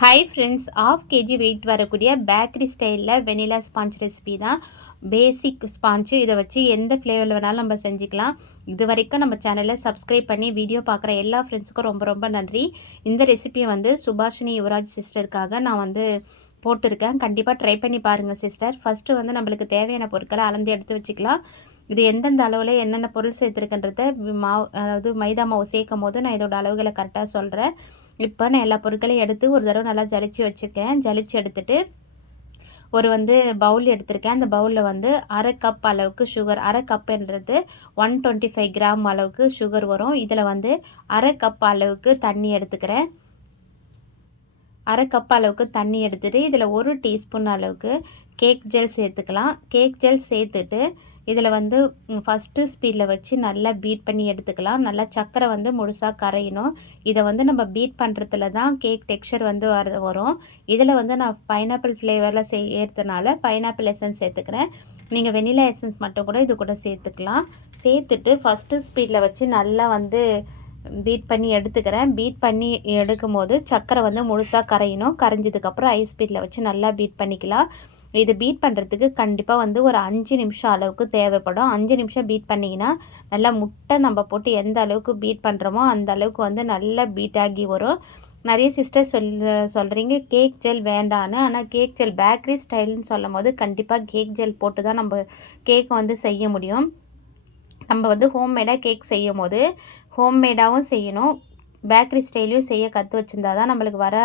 Hi friends half KG weight வரக்கூடிய bakery ஸ்டைலில் vanilla sponge recipe தான். பேசிக் ஸ்பாஞ்சு இதை வச்சு எந்த ஃப்ளேவரில் வேணாலும் நம்ம செஞ்சுக்கலாம். இது வரைக்கும் நம்ம சேனலை சப்ஸ்கிரைப் பண்ணி வீடியோ பார்க்குற எல்லா ஃப்ரெண்ட்ஸுக்கும் ரொம்ப ரொம்ப நன்றி. இந்த ரெசிபியை வந்து சுபாஷினி யுவராஜ் சிஸ்டருக்காக நான் வந்து போட்டிருக்கேன். கண்டிப்பாக ட்ரை பண்ணி பாருங்கள் சிஸ்டர் ஃபஸ்ட்டு வந்து நம்மளுக்கு தேவையான பொருட்களை அளந்து எடுத்து வச்சுக்கலாம். இது எந்தெந்த அளவில் என்னென்ன பொருள் சேர்த்துருக்குன்றத மாவு அதாவது மைதா மாவு சேர்க்கும் போது நான் இதோட அளவுகளை கரெக்டாக சொல்கிறேன் இப்போ நான் எல்லா பொருட்களையும் எடுத்து ஒரு தடவை நல்லா ஜலிச்சு வச்சுருக்கேன். ஜலிச்சு எடுத்துகிட்டு ஒரு வந்து பவுல் எடுத்திருக்கேன். அந்த பவுலில் வந்து அரை கப் அளவுக்கு சுகர் அரை கப்புன்றது ஒன் டுவெண்ட்டி ஃபைவ் கிராம் அளவுக்கு சுகர் வரும். இதில் வந்து அரை கப் அளவுக்கு தண்ணி எடுத்துக்கிறேன். அரை கப் அளவுக்கு தண்ணி எடுத்துகிட்டு இதில் ஒரு டீஸ்பூன் அளவுக்கு கேக் ஜெல் சேர்த்துக்கலாம். கேக் ஜெல் சேர்த்துட்டு இதில் வந்து ஃபஸ்ட்டு ஸ்பீடில் வச்சு நல்லா பீட் பண்ணி எடுத்துக்கலாம். நல்லா சக்கரை வந்து முழுசாக கரையணும். இதை வந்து நம்ம பீட் பண்ணுறதுல தான் கேக் டெக்ஸ்சர் வந்து வர வரும். இதில் வந்து நான் பைனாப்பிள் ஃப்ளேவரில் செய்யறதுனால பைனாப்பிள் எசன்ஸ் சேர்த்துக்கிறேன். நீங்கள் வெனிலா எசன்ஸ் மட்டும் கூட இது கூட சேர்த்துக்கலாம். சேர்த்துட்டு ஃபஸ்ட்டு ஸ்பீடில் வச்சு நல்லா வந்து பீட் பண்ணி எடுத்துக்கிறேன். பீட் பண்ணி எடுக்கும் போது சக்கரை வந்து முழுசாக கரையணும். கரைஞ்சதுக்கப்புறம் ஐஸ் ஸ்பீடில் வச்சு நல்லா பீட் பண்ணிக்கலாம். இது பீட் பண்ணுறதுக்கு கண்டிப்பாக வந்து ஒரு அஞ்சு நிமிஷம் அளவுக்கு தேவைப்படும். அஞ்சு நிமிஷம் பீட் பண்ணிங்கன்னா நல்லா முட்டை நம்ம போட்டு எந்த அளவுக்கு பீட் பண்ணுறோமோ அந்த அளவுக்கு வந்து நல்லா பீட் ஆகி வரும். நிறைய சிஸ்டர் சொல் சொல்கிறீங்க கேக் ஜெல் வேண்டான்னு. ஆனால் கேக் ஜெல் பேக்கரி ஸ்டைல்னு சொல்லும் போது கண்டிப்பாக கேக் ஜெல் போட்டு தான் நம்ம கேக் வந்து செய்ய முடியும். நம்ம வந்து ஹோம்மேடாக கேக் செய்யும் போது ஹோம்மேடாகவும் செய்யணும். பேக்கரி ஸ்டைலையும் செய்ய கற்று வச்சுருந்தா தான் நம்மளுக்கு வர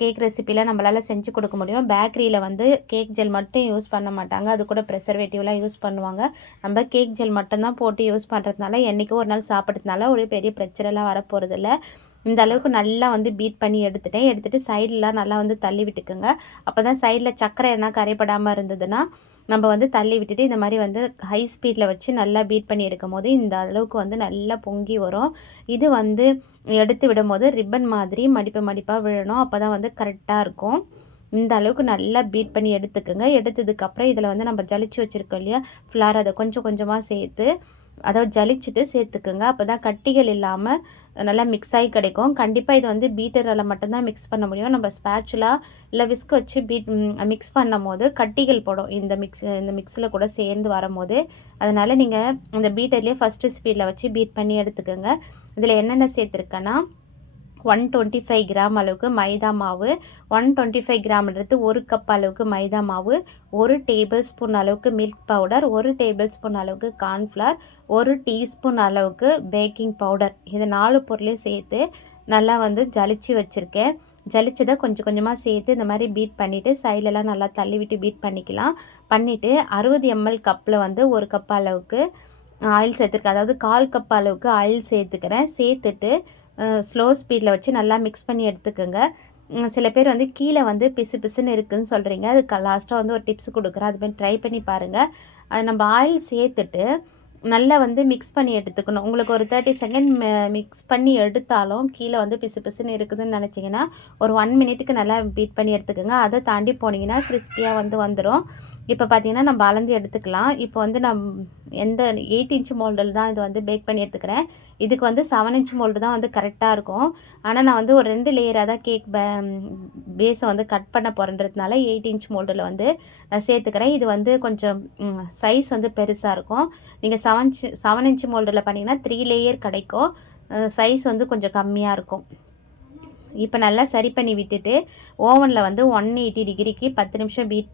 கேக் ரெசிப்பிலாம் நம்மளால் செஞ்சு கொடுக்க முடியும். பேக்கரியில் வந்து கேக் ஜெல் மட்டும் யூஸ் பண்ண மாட்டாங்க. அது கூட ப்ரெசர்வேட்டிவ்லாம் யூஸ் பண்ணுவாங்க. நம்ம கேக் ஜெல் மட்டும்தான் போட்டு யூஸ் பண்ணுறதுனால என்றைக்கும் ஒரு நாள் சாப்பிட்றதுனால ஒரு பெரிய பிரச்சனைலாம் வரப்போகிறதில்ல இந்த அளவுக்கு நல்லா வந்து பீட் பண்ணி எடுத்துட்டேன். எடுத்துகிட்டு சைடெலாம் நல்லா வந்து தள்ளி விட்டுக்குங்க. அப்போ தான் சைடில் சக்கரை என்ன கரைப்படாமல் இருந்ததுன்னா நம்ம வந்து தள்ளி விட்டுட்டு இந்த மாதிரி வந்து ஹை ஸ்பீடில் வச்சு நல்லா பீட் பண்ணி எடுக்கும் போது இந்த அளவுக்கு வந்து நல்லா பொங்கி வரும். இது வந்து எடுத்து விடும் போது ரிப்பன் மாதிரி மடிப்பு மடிப்பாக விழணும். அப்போ தான் வந்து கரெக்டாக இருக்கும். இந்த அளவுக்கு நல்லா பீட் பண்ணி எடுத்துக்கோங்க. எடுத்ததுக்கப்புறம் இதில் வந்து நம்ம ஜலிச்சு வச்சுருக்கோம் இல்லையா? ஃப்ளார் அதை கொஞ்சம் கொஞ்சமாக சேர்த்து அதாவது ஜலிச்சுட்டு சேர்த்துக்குங்க. அப்போ தான் கட்டிகள் இல்லாமல் நல்லா மிக்ஸ் ஆகி கிடைக்கும். கண்டிப்பாக இது வந்து பீட்டரில் மட்டும்தான் மிக்ஸ் பண்ண முடியும். நம்ம ஸ்பேச்சுலாக இல்லை விஸ்க் வச்சு பீட் மிக்ஸ் பண்ணும் போது கட்டிகள் போடும். இந்த மிக்ஸ் இந்த மிக்ஸில் கூட சேர்ந்து வரும்போது. அதனால் நீங்கள் இந்த பீட்டர்லேயே ஃபஸ்ட்டு ஸ்பீடில் வச்சு பீட் பண்ணி எடுத்துக்கோங்க. இதில் என்னென்ன சேர்த்துருக்கேன்னா ஒன் டுவெண்ட்டி ஃபைவ் கிராம் அளவுக்கு மைதா மாவு ஒன் டுவெண்ட்டி ஃபைவ் கிராம்ன்றது ஒரு கப் அளவுக்கு மைதா மாவு ஒரு டேபிள் ஸ்பூன் அளவுக்கு மில்க் பவுடர் ஒரு டேபிள் ஸ்பூன் அளவுக்கு கார்ன்ஃப்ளவர் ஒரு டீஸ்பூன் அளவுக்கு பேக்கிங் பவுடர் இது நாலு பொருளையும் சேர்த்து நல்லா வந்து ஜலிச்சு வச்சுருக்கேன். ஜலிச்சதை கொஞ்சம் கொஞ்சமாக சேர்த்து இந்த மாதிரி பீட் பண்ணிவிட்டு சைட்லலாம் நல்லா தள்ளி விட்டு பீட் பண்ணிக்கலாம். பண்ணிவிட்டு அறுபது எம்எல் கப்பில் வந்து ஒரு கப் அளவுக்கு ஆயில் சேர்த்துருக்கேன். அதாவது கால் கப் அளவுக்கு ஆயில் சேர்த்துக்கிறேன். சேர்த்துட்டு ஸ்லோ ஸ்பீடில் வச்சு நல்லா மிக்ஸ் பண்ணி எடுத்துக்கோங்க. சில பேர் வந்து கீழே வந்து பிசு பிசுன்னு இருக்குதுன்னு சொல்கிறீங்க அதுக்கு லாஸ்ட்டாக வந்து ஒரு டிப்ஸ் கொடுக்குறேன். அது மாதிரி ட்ரை பண்ணி பாருங்கள் அது நம்ம ஆயில் சேர்த்துட்டு நல்லா வந்து மிக்ஸ் பண்ணி எடுத்துக்கணும். உங்களுக்கு ஒரு தேர்ட்டி செகண்ட் மிக்ஸ் பண்ணி எடுத்தாலும் கீழே வந்து பிசு பிசுன்னு இருக்குதுன்னு நினச்சிங்கன்னா ஒரு ஒன் மினிட்டுக்கு நல்லா பீட் பண்ணி எடுத்துக்கோங்க. அதை தாண்டி போனீங்கன்னா கிறிஸ்பியாக வந்து வந்துடும் இப்போ பார்த்தீங்கன்னா நம்ம அளந்து எடுத்துக்கலாம். இப்போ வந்து நான் எந்த எயிட் இன்ச் மோல்டில் தான் இது வந்து பேக் பண்ணி எடுத்துக்கிறேன். இதுக்கு வந்து செவன் இன்ச் மோல்டு தான் வந்து கரெக்டாக இருக்கும். ஆனால் நான் வந்து ஒரு ரெண்டு லேயராக தான் கேக் பே பேஸை வந்து கட் பண்ண போகிறன்றதுனால எயிட் இன்ச் மோல்டில் வந்து நான் சேர்த்துக்கிறேன். இது வந்து கொஞ்சம் சைஸ் வந்து பெருசாக இருக்கும். நீங்கள் செவன் செவன் இன்ச் மோல்டில் பண்ணிங்கன்னா த்ரீ லேயர் கிடைக்கும். சைஸ் வந்து கொஞ்சம் கம்மியாக இருக்கும். இப்போ நல்லா சரி பண்ணி விட்டுட்டு ஓவனில் வந்து ஒன் எயிட்டி டிகிரிக்கு பத்து நிமிஷம் பீட்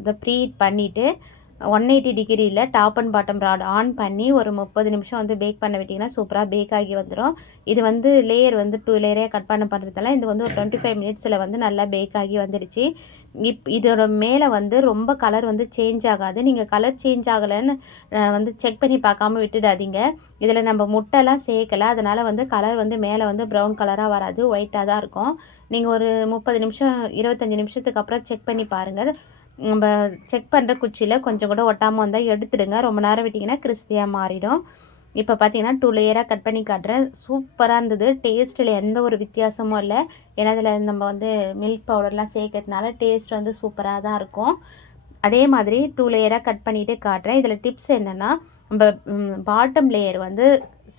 இதை ப்ரீ பண்ணிவிட்டு ஒன் எயிட்டி டிகிரியில் top and bottom rod on பண்ணி ஒரு முப்பது நிமிஷம் வந்து பேக் பண்ண விட்டிங்கன்னா சூப்பராக பேக் ஆகி வந்துடும் இது வந்து லேயர் வந்து டூ லேயரே கட் பண்ண பண்ணுறதால இது வந்து ஒரு டுவெண்ட்டி ஃபைவ் மினிட்ஸில் வந்து நல்லா பேக் ஆகி வந்துடுச்சு இப் இதோட மேலே வந்து ரொம்ப கலர் வந்து சேஞ்ச் ஆகாது. நீங்கள் கலர் சேஞ்ச் ஆகலைன்னு வந்து செக் பண்ணி பார்க்காம விட்டுடாதீங்க. இதில் நம்ம முட்டைலாம் சேர்க்கலை. அதனால் வந்து கலர் வந்து மேலே வந்து ப்ரௌன் கலராக வராது. ஒயிட்டாக தான் இருக்கும். நீங்கள் ஒரு முப்பது நிமிஷம் இருபத்தஞ்சி நிமிஷத்துக்கு அப்புறம் செக் பண்ணி பாருங்கள். நம்ம செக் பண்ணுற குச்சியில் கொஞ்சம் கூட ஒட்டாமல் வந்தால் எடுத்துடுங்க. ரொம்ப நேரம் விட்டிங்கன்னா கிறிஸ்பியாக மாறிடும். இப்போ பார்த்தீங்கன்னா டூ லேயராக கட் பண்ணி காட்டுறேன். சூப்பராக இருந்தது. டேஸ்ட்டில் எந்த ஒரு வித்தியாசமும் இல்லை. ஏன்னா இதில் நம்ம வந்து மில்க் பவுடர்லாம் சேர்க்கறதுனால டேஸ்ட் வந்து சூப்பராக தான் இருக்கும். அதே மாதிரி டூ லேயராக கட் பண்ணிவிட்டு காட்டுறேன். இதில் டிப்ஸ் என்னென்னா நம்ம பாட்டம் லேயர் வந்து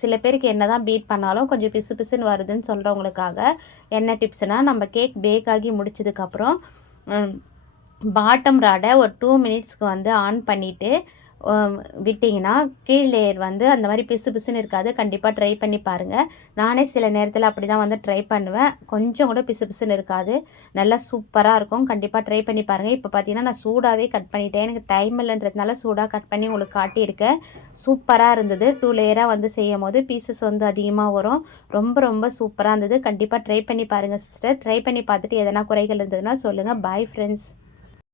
சில பேருக்கு என்ன தான் பீட் பண்ணாலும் கொஞ்சம் பிசு பிசுன்னு வருதுன்னு சொல்கிறவங்களுக்காக என்ன டிப்ஸ்னால் நம்ம கேக் பேக் ஆகி முடிச்சதுக்கப்புறம் பாட்டம் ராடை ஒரு டூ மினிட்ஸ்க்கு வந்து ஆன் பண்ணிவிட்டு விட்டிங்கன்னா கீழ் லேயர் வந்து அந்த மாதிரி பிசு பிசுன்னு இருக்காது. கண்டிப்பாக ட்ரை பண்ணி பாருங்கள் நானே சில நேரத்தில் அப்படி தான் வந்து ட்ரை பண்ணுவேன். கொஞ்சம் கூட பிசு பிசுன்னு இருக்காது. நல்லா சூப்பராக இருக்கும். கண்டிப்பாக ட்ரை பண்ணி பாருங்கள் இப்போ பார்த்தீங்கன்னா நான் சூடாகவே கட் பண்ணிட்டேன். எனக்கு டைம் இல்லைன்றதுனால சூடாக கட் பண்ணி உங்களுக்கு காட்டியிருக்கேன். சூப்பராக இருந்தது. டூ லேயராக வந்து செய்யும் போது பீசஸ் வந்து அதிகமாக வரும். ரொம்ப ரொம்ப சூப்பராக இருந்தது. கண்டிப்பாக ட்ரை பண்ணி பாருங்கள் சிஸ்டர் ட்ரை பண்ணி பார்த்துட்டு எதனா குறைகள் இருந்ததுன்னா சொல்லுங்கள் பாய் ஃப்ரெண்ட்ஸ்